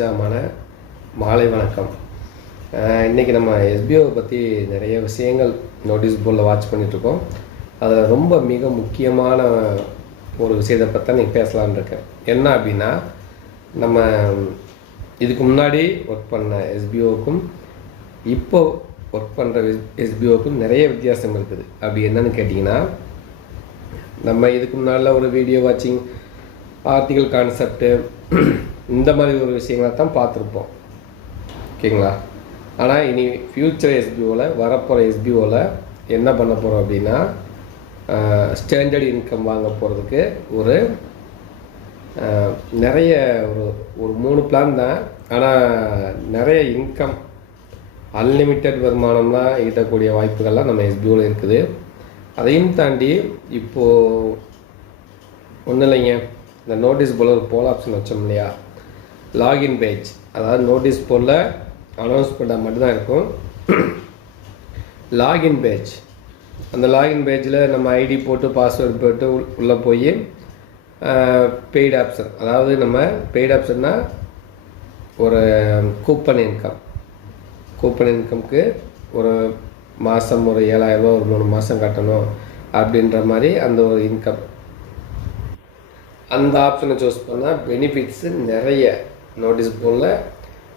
உற்சாகமான மாலை வணக்கம். இன்றைக்கி நம்ம எஸ்பிஓவை பற்றி நிறைய விஷயங்கள் நோட்டீஸ் போர்டில் வாட்ச் பண்ணிகிட்ருக்கோம். அதில் ரொம்ப மிக முக்கியமான ஒரு விஷயத்தை பற்றி தான் இன்றைக்கி பேசலான்னு இருக்கேன். என்ன அப்படின்னா, நம்ம இதுக்கு முன்னாடி ஒர்க் பண்ண எஸ்பிஓவுக்கும் இப்போ ஒர்க் பண்ணுற எஸ்பிஓவுக்கும் நிறைய வித்தியாசம் இருக்குது. அப்படி என்னன்னு கேட்டிங்கன்னா, நம்ம இதுக்கு முன்னால் ஒரு வீடியோ வாட்சிங், ஆர்டிகல் கான்செப்ட்டு இந்த மாதிரி ஒரு விஷயங்களை தான் பார்த்துருப்போம். ஓகேங்களா? ஆனால் இனி ஃப்யூச்சர் எஸ்பிஓவில், வரப்போகிற எஸ்பிஓவில் என்ன பண்ண போகிறோம் அப்படின்னா, ஸ்டாண்டர்ட் இன்கம் வாங்க போகிறதுக்கு ஒரு நிறைய ஒரு 3 பிளான் தான். ஆனால் நிறைய இன்கம், அன்லிமிட்டெட் வருமானம்லாம் ஈட்டக்கூடிய வாய்ப்புகள்லாம் நம்ம எஸ்பிஓவில் இருக்குது. அதையும் தாண்டி இப்போது ஒன்றும் இல்லைங்க, இந்த நோட்டீஸ் போர்டில் ஒரு போல் ஆப்ஷன் வச்சோம் இல்லையா, லாகின் பேஜ். அதாவது நோட்டீஸ் போர்டில் அனௌன்ஸ் பண்ணால் மட்டும்தான் இருக்கும் லாகின் பேஜ். அந்த லாகின் பேஜில் நம்ம ஐடி போட்டு பாஸ்வேர்டு போட்டு உள்ளே போய் பெய்டு ஆப்ஷன், அதாவது நம்ம பெய்டு ஆப்ஷன்னா ஒரு கூப்பன் இன்கம்க்கு ஒரு மாதம் ஒரு 7,000 ரூபா ஒரு 3 மாதம் கட்டணும் அப்படின்ற மாதிரி அந்த ஒரு இன்கம், அந்த ஆப்ஷனை சூஸ் பண்ணால் பெனிஃபிட்ஸு நிறைய நோட்டீஸ் போர்டில்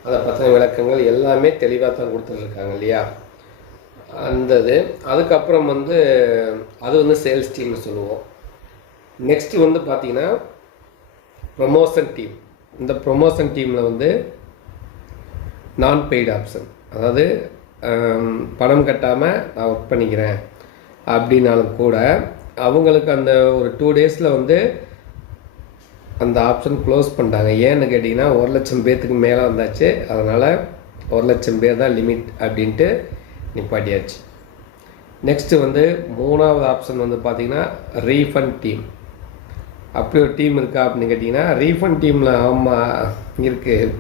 அதை பற்றின விளக்கங்கள் எல்லாமே தெளிவாக தான் கொடுத்துட்ருக்காங்க இல்லையா. அதுக்கப்புறம் அது சேல்ஸ் டீம்னு சொல்லுவோம். நெக்ஸ்ட்டு பார்த்திங்கன்னா ப்ரொமோஷன் டீம். இந்த ப்ரொமோஷன் டீமில் நான் பெய்டு ஆப்ஷன், அதாவது பணம் கட்டாமல் நான் ஒர்க் பண்ணிக்கிறேன் அப்படின்னாலும் கூட அவங்களுக்கு அந்த ஒரு 2 டேஸில் அந்த ஆப்ஷன் க்ளோஸ் பண்ணிட்டாங்க. ஏன்னு கேட்டிங்கன்னா 1,00,000 பேர்த்துக்கு மேலே வந்தாச்சு. அதனால் 1,00,000 பேர் தான் லிமிட் அப்படின்ட்டு நிப்பாட்டியாச்சு. நெக்ஸ்ட்டு 3வது ஆப்ஷன் பார்த்திங்கன்னா ரீஃபண்ட் டீம். அப்படி ஒரு டீம் இருக்கா அப்படின்னு கேட்டிங்கன்னா, ரீஃபண்ட் டீமில் ஆமாம் இருக்குது.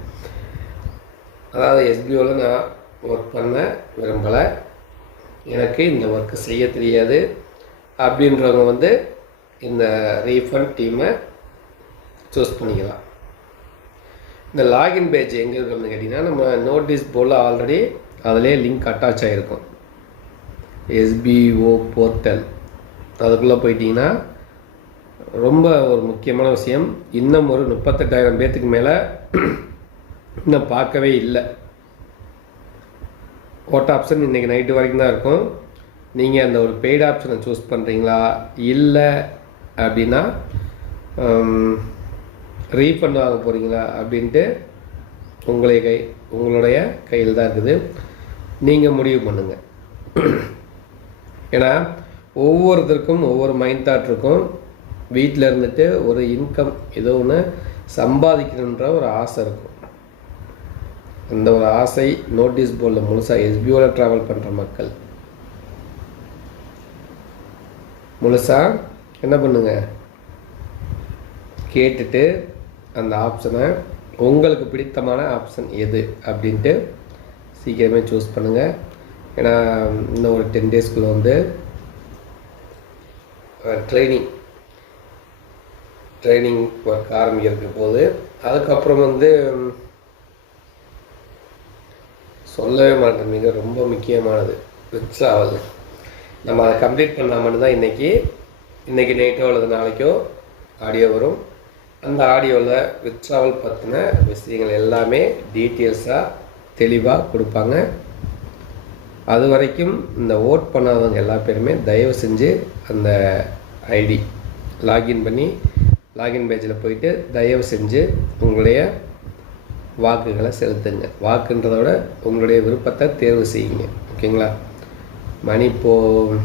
அதாவது எஸ்பிஓவில் நான் ஒர்க் பண்ண விரும்பலை, எனக்கு இந்த ஒர்க்கு செய்ய தெரியாது அப்படின்றவங்க இந்த ரீஃபண்ட் டீமை சூஸ் பண்ணிக்கலாம். இந்த லாகின் பேஜ் எங்கே இருக்குன்னு கேட்டிங்கன்னா, நம்ம நோட்டீஸ் போர்டில் ஆல்ரெடி அதிலே லிங்க் அட்டாச் ஆகிருக்கும். எஸ்பிஓ போர்ட்டல் அதுக்குள்ளே போயிட்டிங்கன்னா ரொம்ப ஒரு முக்கியமான விஷயம், இன்னும் ஒரு 38,000 பேர்த்துக்கு மேலே இன்னும் பார்க்கவே இல்லை. ஓட் ஆப்ஷன் இன்றைக்கி நைட்டு வரைக்கும் தான் இருக்கும். நீங்கள் அந்த ஒரு பெய்டு ஆப்ஷனை சூஸ் பண்ணுறீங்களா இல்லை அப்படின்னா ரீஃபண்ட் வாங்க போகிறீங்களா அப்படின்ட்டு உங்களுடைய கையில் தான் இருக்குது. நீங்கள் முடிவு பண்ணுங்கள். ஏன்னா ஒவ்வொருத்தருக்கும் ஒவ்வொரு மைண்ட் தாட் இருக்கும். வீட்டில் இருந்துட்டு ஒரு இன்கம் ஏதோ ஒன்று சம்பாதிக்கணுன்ற ஒரு ஆசை இருக்கும். அந்த ஒரு ஆசை நோட்டீஸ் போர்டில் முழுசாக எஸ்பிஓவில் ட்ராவல் பண்ணுற மக்கள் முழுசாக என்ன பண்ணுங்க, கேட்டுட்டு அந்த ஆப்ஷனை, உங்களுக்கு பிடித்தமான ஆப்ஷன் எது அப்படின்ட்டு சீக்கிரமே சூஸ் பண்ணுங்கள். ஏன்னா இன்னும் ஒரு 10 டேஸ்க்குள்ளே ட்ரைனிங் ஒர்க் ஆரம்பிக்கிறதுக்கு போகுது. அதுக்கப்புறம் சொல்லவே மாட்டேன், மிக ரொம்ப முக்கியமானது ட்ராவல். நம்ம அதை கம்ப்ளீட் பண்ணால் மட்டும்தான் இன்றைக்கி நைட்டோ அல்லது நாளைக்கோ ஆடியோ வரும். அந்த ஆடியோவில் வித்ட்ராவல் பற்றின விஷயங்கள் எல்லாமே டீட்டெயில்ஸாக தெளிவாக கொடுப்பாங்க. அது வரைக்கும் இந்த ஓட் பண்ணாதவங்க எல்லா பேருமே தயவு செஞ்சு அந்த ஐடி லாகின் பேஜில் போயிட்டு தயவு செஞ்சு உங்களுடைய வாக்குகளை செலுத்துங்க. வாக்குன்றதை விட உங்களுடைய விருப்பத்தை தேர்வு செய்யுங்க. ஓகேங்களா? மணி இப்போது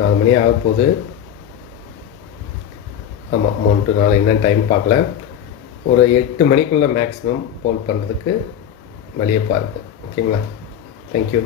4 மணி ஆக போகுது. ஆமாம், 3 to 4 என்ன டைம் பார்க்கல. ஒரு 8 மணிக்குள்ளே மேக்ஸிமம் போல் பண்ணுறதுக்கு வழியை பாருங்கள். ஓகேங்களா? தேங்க்யூ.